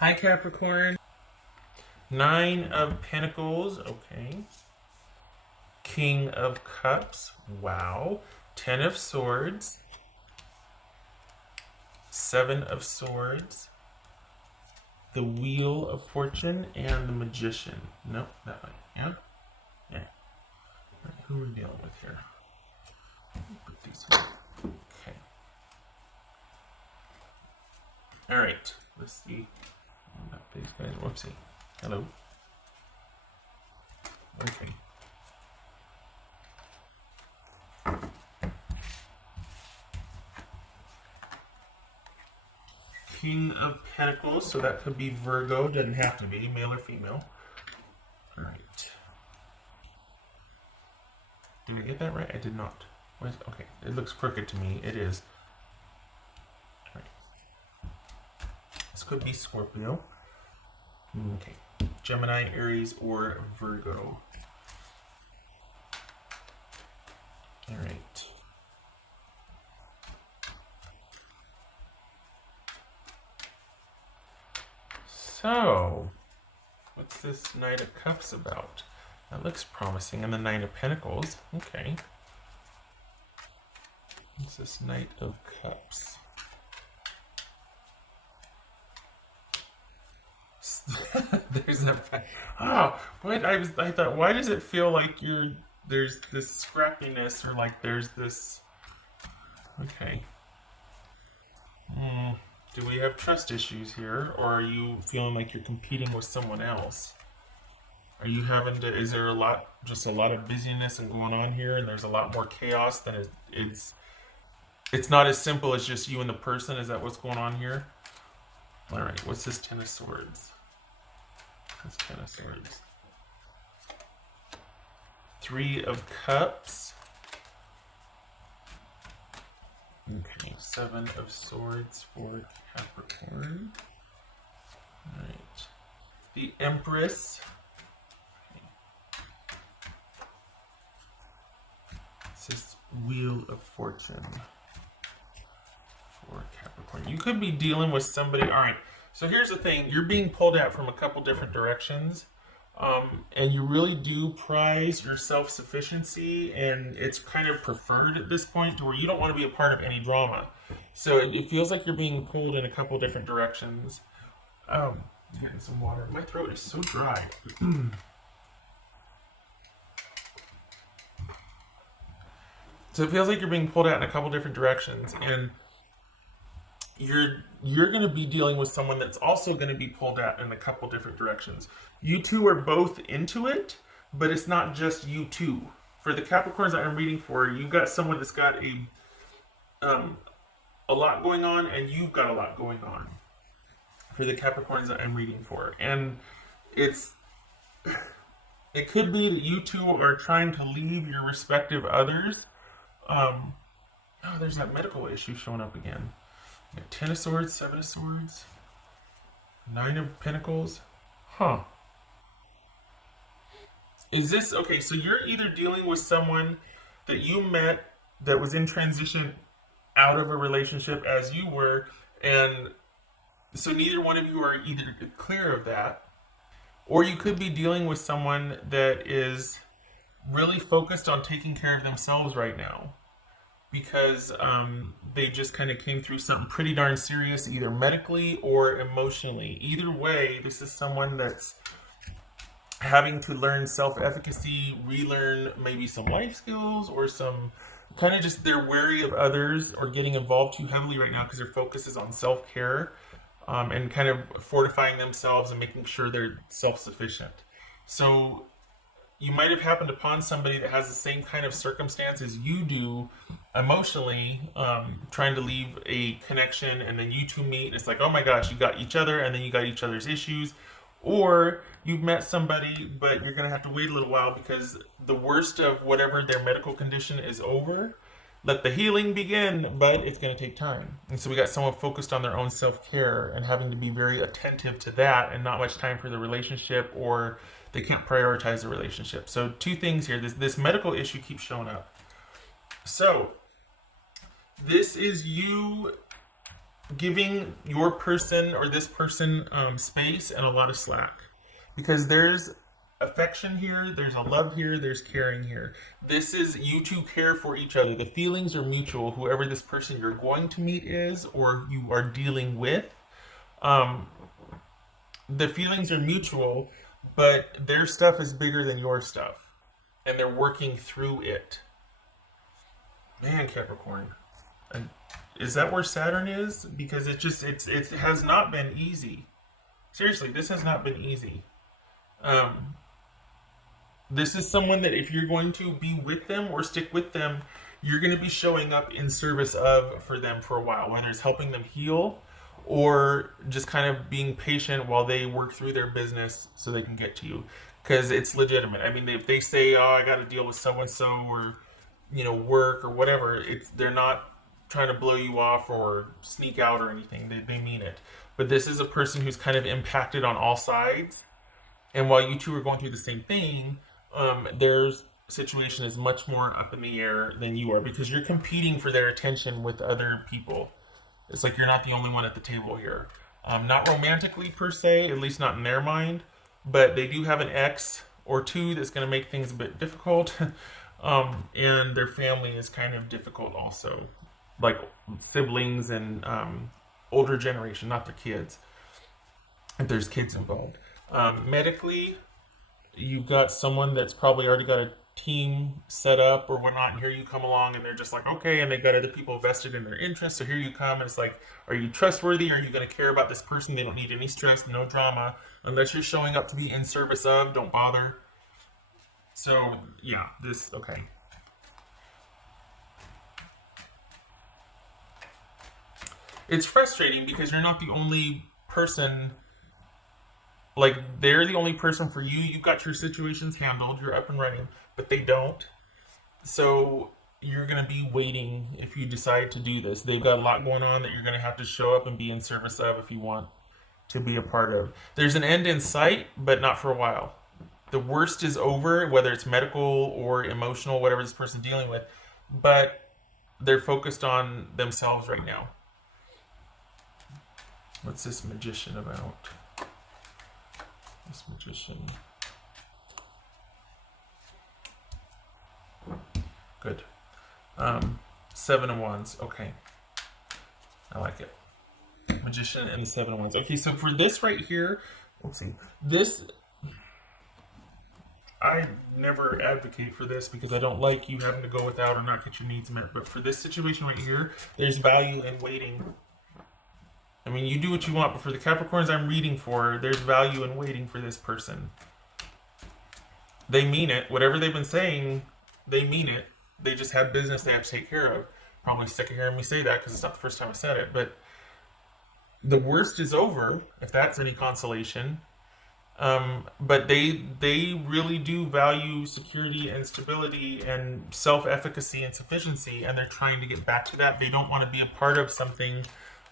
Hi, Capricorn. Nine of Pentacles. Okay. King of Cups. Wow. Ten of Swords. Seven of Swords. The Wheel of Fortune and the Magician. Nope, that way. Yeah? Yeah. All right, who are we dealing with here? Put these away. Okay. All right. Let's see. Not these guys. Whoopsie. Hello. Okay. King of Pentacles, so that could be Virgo, doesn't have to be, male or female. Alright. Did I get that right? I did not. Okay, it looks crooked to me. It is. Alright. This could be Scorpio. Okay. Gemini, Aries, or Virgo. Alright. So, what's this Knight of Cups about? That looks promising. And the Knight of Pentacles. Okay. What's this Knight of Cups? There's a... Oh, what? I thought, why does it feel like there's this scrappiness, or like there's this... Okay. Do we have trust issues here, or are you feeling like you're competing with someone else? Are you having to, is there just a lot of busyness and going on here, and there's a lot more chaos than it's not as simple as just you and the person? Is that what's going on here? All right, what's this Ten of Swords? This Ten of Swords. Three of Cups. Okay, Seven of Swords for Capricorn. Alright. The Empress. Okay. This is Wheel of Fortune for Capricorn. You could be dealing with somebody. Alright, so here's the thing. You're being pulled out from a couple different directions. And you really do prize your self-sufficiency, and it's kind of preferred at this point to where you don't want to be a part of any drama. So it feels like you're being pulled in a couple different directions. Getting some water. My throat is so dry. So it feels like you're being pulled out in a couple different directions, and you're going to be dealing with someone that's also going to be pulled out in a couple different directions. You two are both into it, but it's not just you two. For the Capricorns that I'm reading for, you've got someone that's got a lot going on, and you've got a lot going on. For the Capricorns that I'm reading for, and it could be that you two are trying to leave your respective others. Oh, there's that medical issue showing up again. Ten of Swords, Seven of Swords, Nine of Pentacles. Huh. Is this... Okay, so you're either dealing with someone that you met that was in transition out of a relationship as you were, and so neither one of you are either clear of that, or you could be dealing with someone that is really focused on taking care of themselves right now, because they just kind of came through something pretty darn serious, either medically or emotionally. Either way, this is someone that's having to learn self-efficacy, relearn maybe some life skills, or some kind of just, they're wary of others or getting involved too heavily right now because their focus is on self-care, and kind of fortifying themselves and making sure they're self-sufficient. So you might have happened upon somebody that has the same kind of circumstance as you do emotionally, trying to leave a connection, and then you two meet, and it's like, oh my gosh, you got each other, and then you got each other's issues. Or you've met somebody, but you're going to have to wait a little while because the worst of whatever their medical condition is over. Let the healing begin, but it's going to take time. And so we got someone focused on their own self-care and having to be very attentive to that, and not much time for the relationship, or they can't prioritize the relationship. So two things here. This medical issue keeps showing up. So this is you giving your person or this person space and a lot of slack, because there's affection here, there's a love here, there's caring here. This is you two care for each other. The feelings are mutual, whoever this person you're going to meet is or you are dealing with. um, the feelings are mutual, but their stuff is bigger than your stuff, and they're working through it. Man, Capricorn. And is that where Saturn is? Because it has not been easy. Seriously, this has not been easy. Um, this is someone that if you're going to be with them or stick with them, you're going to be showing up in service of for them for a while, whether it's helping them heal or just kind of being patient while they work through their business so they can get to you. Because it's legitimate. I mean, if they say, "Oh, I got to deal with so and so," or work or whatever, they're not trying to blow you off or sneak out or anything. They mean it. But this is a person who's kind of impacted on all sides. And while you two are going through the same thing, their situation is much more up in the air than you are because you're competing for their attention with other people. It's like you're not the only one at the table here. Not romantically per se, at least not in their mind, but they do have an ex or two that's going to make things a bit difficult. And their family is kind of difficult also, like siblings and older generation, not their kids, if there's kids involved. Medically, you've got someone that's probably already got a team set up or whatnot, and here you come along and they're just like, okay, and they've got other people vested in their interests, so here you come, and it's like, are you trustworthy? Are you going to care about this person? They don't need any stress, no drama. Unless you're showing up to be in service of, don't bother. So, yeah, okay. It's frustrating because you're not the only person, like, they're the only person for you. You've got your situations handled, you're up and running, but they don't. So, you're going to be waiting if you decide to do this. They've got a lot going on that you're going to have to show up and be in service of if you want to be a part of. There's an end in sight, but not for a while. The worst is over, whether it's medical or emotional, whatever this person's dealing with, but they're focused on themselves right now. What's this Magician about? This Magician. Good. 7 of Wands. Okay. I like it. Magician and the 7 of Wands. Okay, so for this right here, let's see. This, I never advocate for this because I don't like you having to go without or not get your needs met. But for this situation right here, there's value in waiting. I mean, you do what you want, but for the Capricorns I'm reading for, there's value in waiting for this person. They mean it. Whatever they've been saying, they mean it. They just have business they have to take care of. Probably sick of hearing me say that because it's not the first time I said it. But the worst is over, if that's any consolation. But they really do value security and stability and self-efficacy and sufficiency, and they're trying to get back to that. They don't want to be a part of something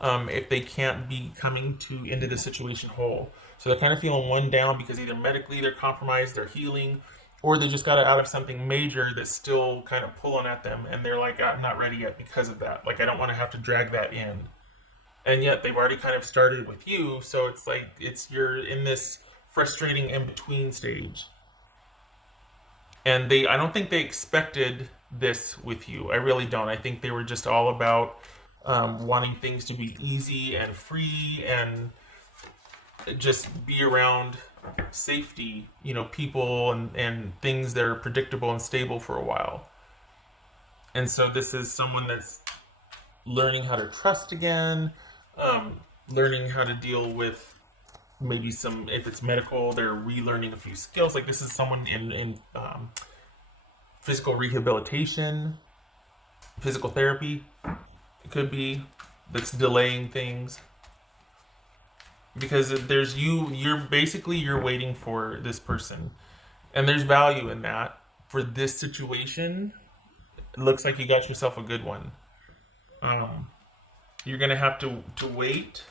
if they can't be coming into the situation whole. So they're kind of feeling one down because either medically they're compromised, they're healing, or they just got out of something major that's still kind of pulling at them, and they're like, I'm not ready yet because of that. Like, I don't want to have to drag that in. And yet they've already kind of started with you, so it's like you're in this frustrating in-between stage. And I don't think they expected this with you. I really don't. I think they were just all about wanting things to be easy and free and just be around safety, people and things that are predictable and stable for a while. And so this is someone that's learning how to trust again, learning how to deal with maybe if it's medical, they're relearning a few skills. Like, this is someone in physical rehabilitation, physical therapy, it could be, that's delaying things. Because there's you're waiting for this person. And there's value in that. For this situation, it looks like you got yourself a good one. You're going to have to wait,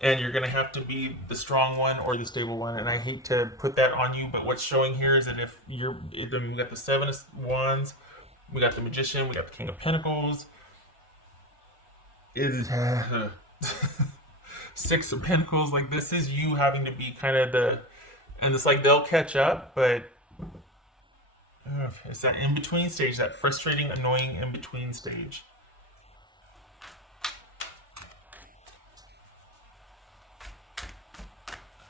and you're going to have to be the strong one or the stable one. And I hate to put that on you, but what's showing here is that we got the 7 of Wands, we got the Magician, we got the King of Pentacles. It is Six of Pentacles. Like this is you having to be kind of the, and it's like they'll catch up, but it's that in between stage, that frustrating, annoying in between stage.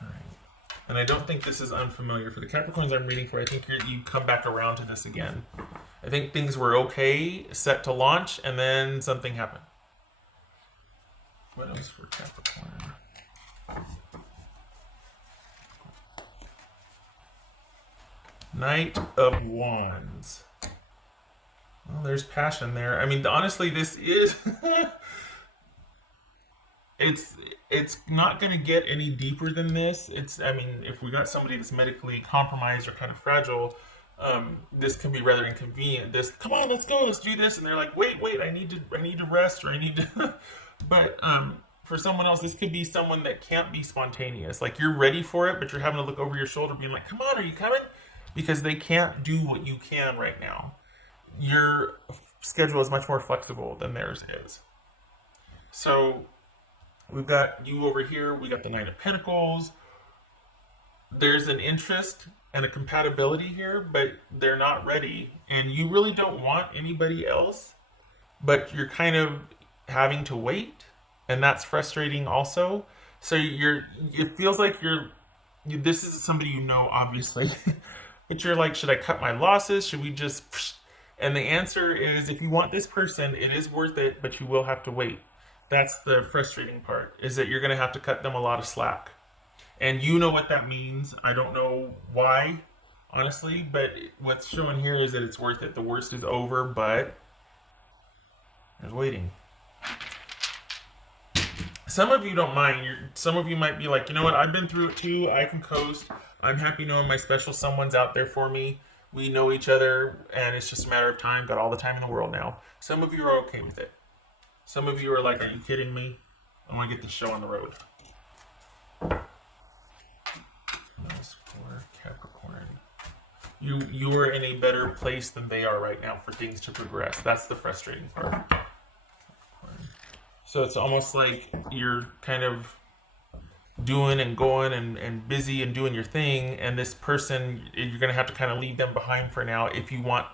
All right. And I don't think this is unfamiliar for the Capricorns I'm reading for. I think you come back around to this again. I think things were okay, set to launch, and then something happened. What else for Capricorn? Knight of Wands. Well, there's passion there. I mean, honestly, this is it's it's not going to get any deeper than this. It's, I mean, if we got somebody that's medically compromised or kind of fragile, this can be rather inconvenient. This, come on, let's go, let's do this, and they're like, wait, I need to rest, or I need to. But for someone else, this could be someone that can't be spontaneous. Like you're ready for it, but you're having to look over your shoulder, being like, come on, are you coming? Because they can't do what you can right now. Your schedule is much more flexible than theirs is. So we've got you over here. We got the Knight of Pentacles. There's an interest and a compatibility here, but they're not ready. And you really don't want anybody else, but you're kind of having to wait. And that's frustrating also. So it feels like this is somebody you know, obviously. But you're like, should I cut my losses? Should we just... And the answer is, if you want this person, it is worth it, but you will have to wait. That's the frustrating part, is that you're going to have to cut them a lot of slack. And you know what that means. I don't know why, honestly, but what's showing here is that it's worth it. The worst is over, but there's waiting. Some of you don't mind. Some of you might be like, you know what, I've been through it too. I can coast. I'm happy knowing my special someone's out there for me. We know each other, and it's just a matter of time. Got all the time in the world now. Some of you are okay with it. Some of you are like, are you kidding me? I want to get this show on the road. That's for Capricorn. You are in a better place than they are right now for things to progress. That's the frustrating part. So it's almost like you're kind of doing and going and busy and doing your thing, and this person, you're going to have to kind of leave them behind for now if you want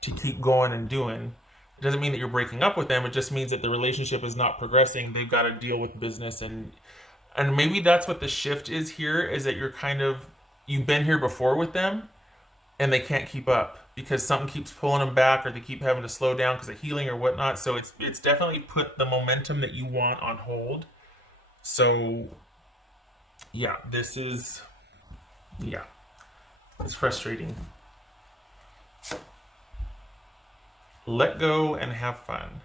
to keep going and doing. It doesn't mean that you're breaking up with them. It just means that the relationship is not progressing. They've got to deal with business, and maybe that's what the shift is here, is that you've been here before with them, and they can't keep up because something keeps pulling them back, or they keep having to slow down because of healing or whatnot. So it's definitely put the momentum that you want on hold. So yeah, it's frustrating. Let go and have fun.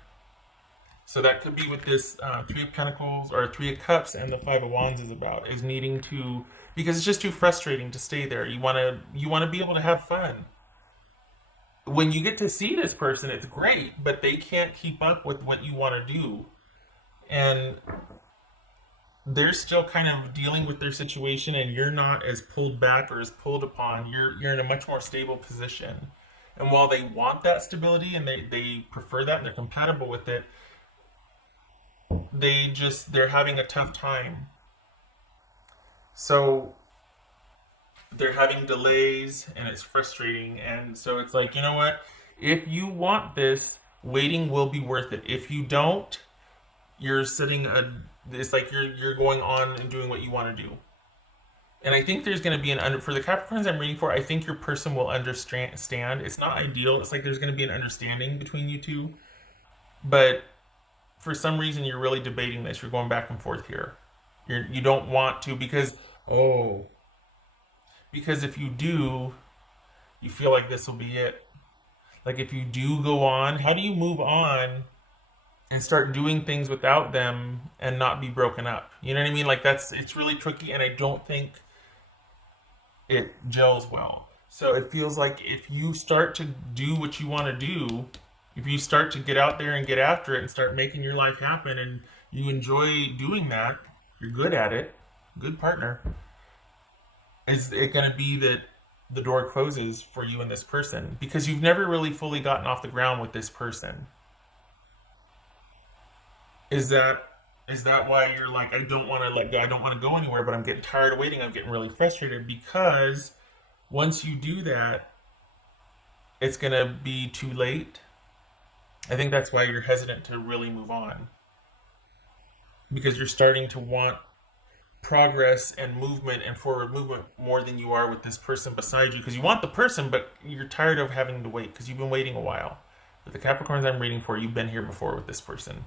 So that could be what this Three of Pentacles or Three of Cups and the Five of Wands is about, is needing to, because it's just too frustrating to stay there. You want to be able to have fun. When you get to see this person, it's great, but they can't keep up with what you want to do. And they're still kind of dealing with their situation, and you're not as pulled back or as pulled upon. You're in a much more stable position. And while they want that stability and they prefer that and they're compatible with it, they're having a tough time. So they're having delays, and it's frustrating. And so it's like, you know what? If you want this, waiting will be worth it. If you don't, you're it's like you're going on and doing what you want to do. And I think there's going to be for the Capricorns I'm reading for, I think your person will understand. It's not ideal. It's like there's going to be an understanding between you two. But for some reason, you're really debating this. You're going back and forth here. You don't want to, because if you do, you feel like this will be it. Like if you do go on, how do you move on and start doing things without them and not be broken up? You know what I mean? Like it's really tricky, and I don't think it gels well. So it feels like if you start to do what you want to do, if you start to get out there and get after it and start making your life happen, and you enjoy doing that, you're good at it, good partner, is it going to be that the door closes for you and this person because you've never really fully gotten off the ground with this person? Is that is that why you're like, I don't want to let go, I don't want to go anywhere, but I'm getting tired of waiting, I'm getting really frustrated? Because once you do that, it's gonna be too late. I think that's why you're hesitant to really move on, because you're starting to want progress and movement and forward movement more than you are with this person beside you, because you want the person, but you're tired of having to wait because you've been waiting a while. With the Capricorns I'm reading for, you've been here before with this person,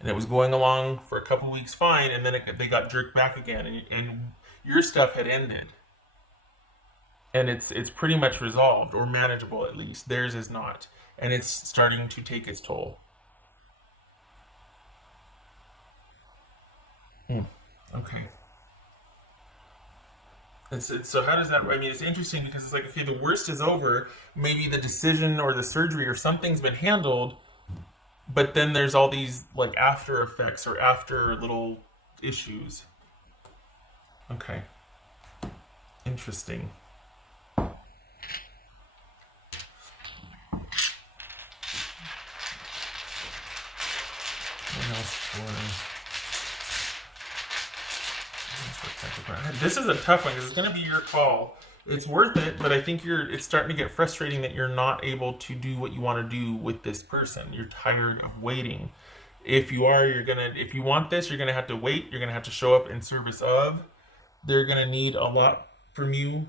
and it was going along for a couple weeks fine, and then they got jerked back again, and your stuff had ended, and it's pretty much resolved or manageable at least. Theirs is not, and it's starting to take its toll. Hmm. Okay. So how does that? I mean, it's interesting because it's like, okay, the worst is over. Maybe the decision or the surgery or something's been handled, but then there's all these like after effects or after little issues. Okay, interesting. What else for Capricorn? This is a tough one because it's going to be your call. It's worth it, but I think you're. It's starting to get frustrating that you're not able to do what you want to do with this person. You're tired of waiting. If you are, you're gonna. If you want this, you're gonna have to wait. You're gonna have to show up in service of. They're gonna need a lot from you,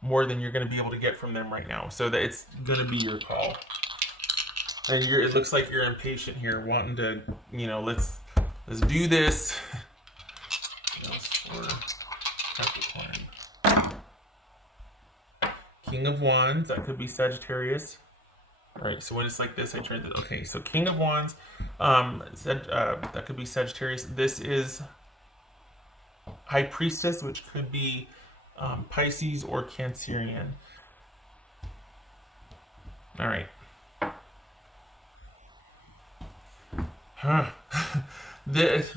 more than you're gonna be able to get from them right now. So that it's gonna be your call. And you're. It looks like you're impatient here, wanting to. Let's do this. What else for Capricorn? King of Wands. That could be Sagittarius. All right. So when it's like this, I tried to. Okay. So King of Wands. That could be Sagittarius. This is High Priestess, which could be Pisces or Cancerian. All right. Huh. This,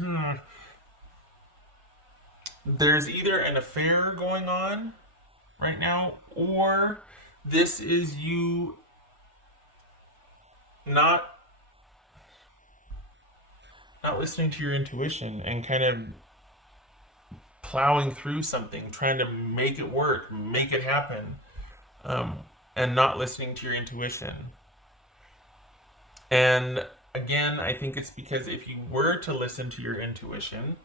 there's either an affair going on right now, or this is you not not listening to your intuition and kind of plowing through something, trying to make it work, make it happen, um, and not listening to your intuition. And again, I think it's because if you were to listen to your intuition,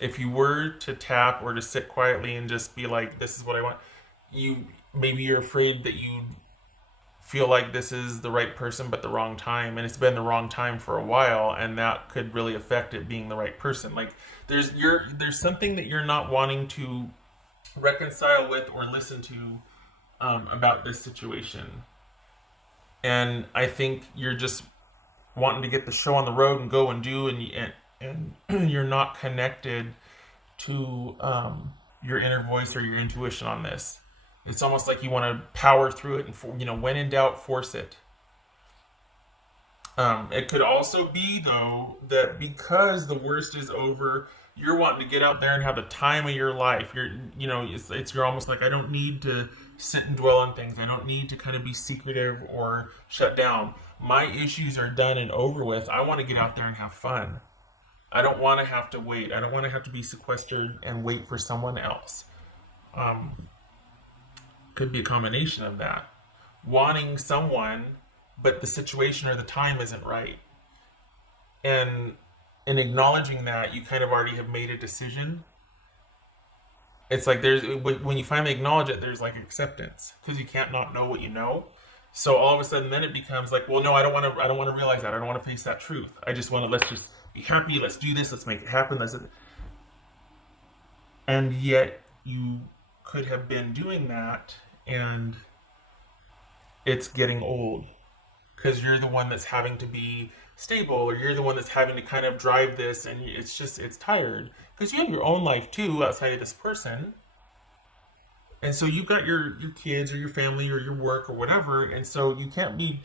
if you were to tap or to sit quietly and just be like, "This is what I want," you maybe you're afraid that you feel like this is the right person but the wrong time, and it's been the wrong time for a while, and that could really affect it being the right person. Like there's something that you're not wanting to reconcile with or listen to about this situation, and I think you're just wanting to get the show on the road and go and do, and you're not connected to your inner voice or your intuition on this. It's almost like you want to power through it, and when in doubt, force it. It could also be though that because the worst is over, you're wanting to get out there and have the time of your life. You're almost like, I don't need to sit and dwell on things. I don't need to kind of be secretive or shut down. My issues are done and over with. I want to get out there and have fun. I don't want to have to wait. I don't want to have to be sequestered and wait for someone else. Um, could be a combination of that. Wanting someone, but the situation or the time isn't right. And in acknowledging that, you kind of already have made a decision. It's like when you finally acknowledge it, there's like acceptance because you can't not know what you know. So all of a sudden, then it becomes like, well, no, I don't want to. I don't want to realize that. I don't want to face that truth. I just want to. Let's just be happy. Let's do this. Let's make it happen. And yet, you could have been doing that, and it's getting old because you're the one that's having to be stable, or you're the one that's having to kind of drive this, and it's tired because you have your own life too outside of this person. And so you've got your kids or your family or your work or whatever, and so you can't be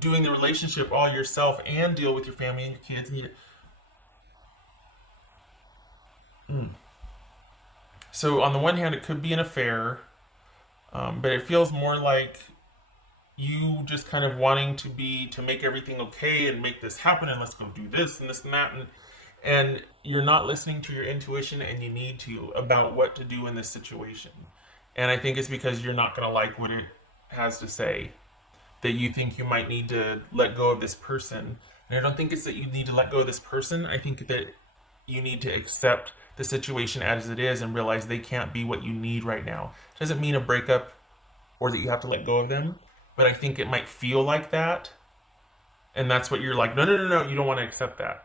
doing the relationship all yourself and deal with your family and your kids. Mm. So on the one hand, it could be an affair, but it feels more like you just kind of wanting to make everything okay and make this happen and let's go do this and this and that, and you're not listening to your intuition, and you need to, about what to do in this situation. And I think it's because you're not going to like what it has to say, that you think you might need to let go of this person. And I don't think it's that you need to let go of this person. I think that you need to accept the situation as it is and realize they can't be what you need right now. It doesn't mean a breakup or that you have to let go of them, but I think it might feel like that. And that's what you're like, no, no, no, no, you don't want to accept that.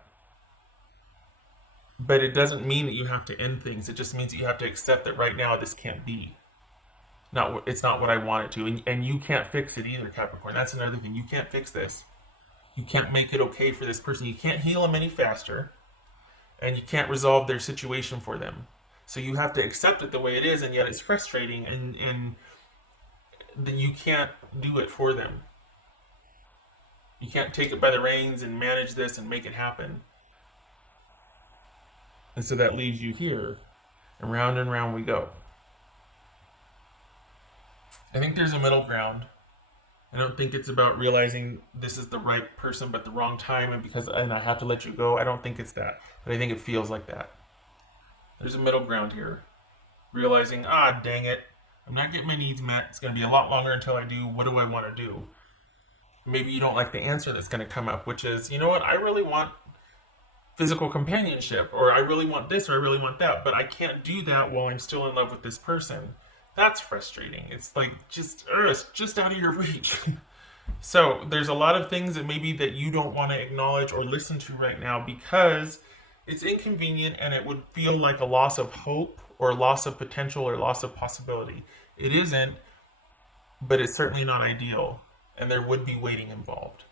But it doesn't mean that you have to end things. It just means that you have to accept that right now this can't be. It's not what I want it to, and you can't fix it either, Capricorn. That's another thing. You can't fix this. You can't make it okay for this person. You can't heal them any faster, and you can't resolve their situation for them. So you have to accept it the way it is, and yet it's frustrating, and then you can't do it for them. You can't take it by the reins and manage this and make it happen. And so that leaves you here, and round we go. I think there's a middle ground. I don't think it's about realizing this is the right person but the wrong time, and I have to let you go. I don't think it's that. But I think it feels like that. There's a middle ground here. Realizing, dang it, I'm not getting my needs met. It's going to be a lot longer until I do. What do I want to do? Maybe you don't like the answer that's going to come up, which is, you know what, I really want physical companionship, or I really want this, or I really want that, but I can't do that while I'm still in love with this person. That's frustrating. It's like it's just out of your reach. So there's a lot of things that maybe that you don't want to acknowledge or listen to right now because it's inconvenient and it would feel like a loss of hope or loss of potential or loss of possibility. It isn't, but it's certainly not ideal, and there would be waiting involved.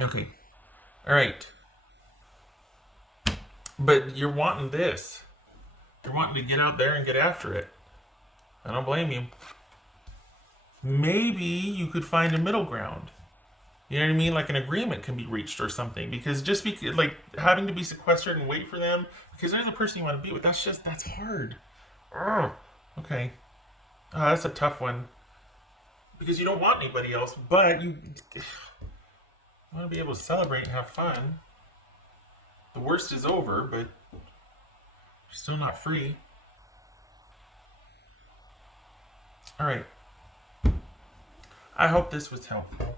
Okay. All right. But you're wanting this. You're wanting to get out there and get after it. I don't blame you. Maybe you could find a middle ground. You know what I mean? Like an agreement can be reached or something. Because like having to be sequestered and wait for them because they're the person you want to be with. That's hard. Ugh. Okay. That's a tough one. Because you don't want anybody else, but you want to be able to celebrate and have fun. The worst is over, but you're still not free. All right. I hope this was helpful.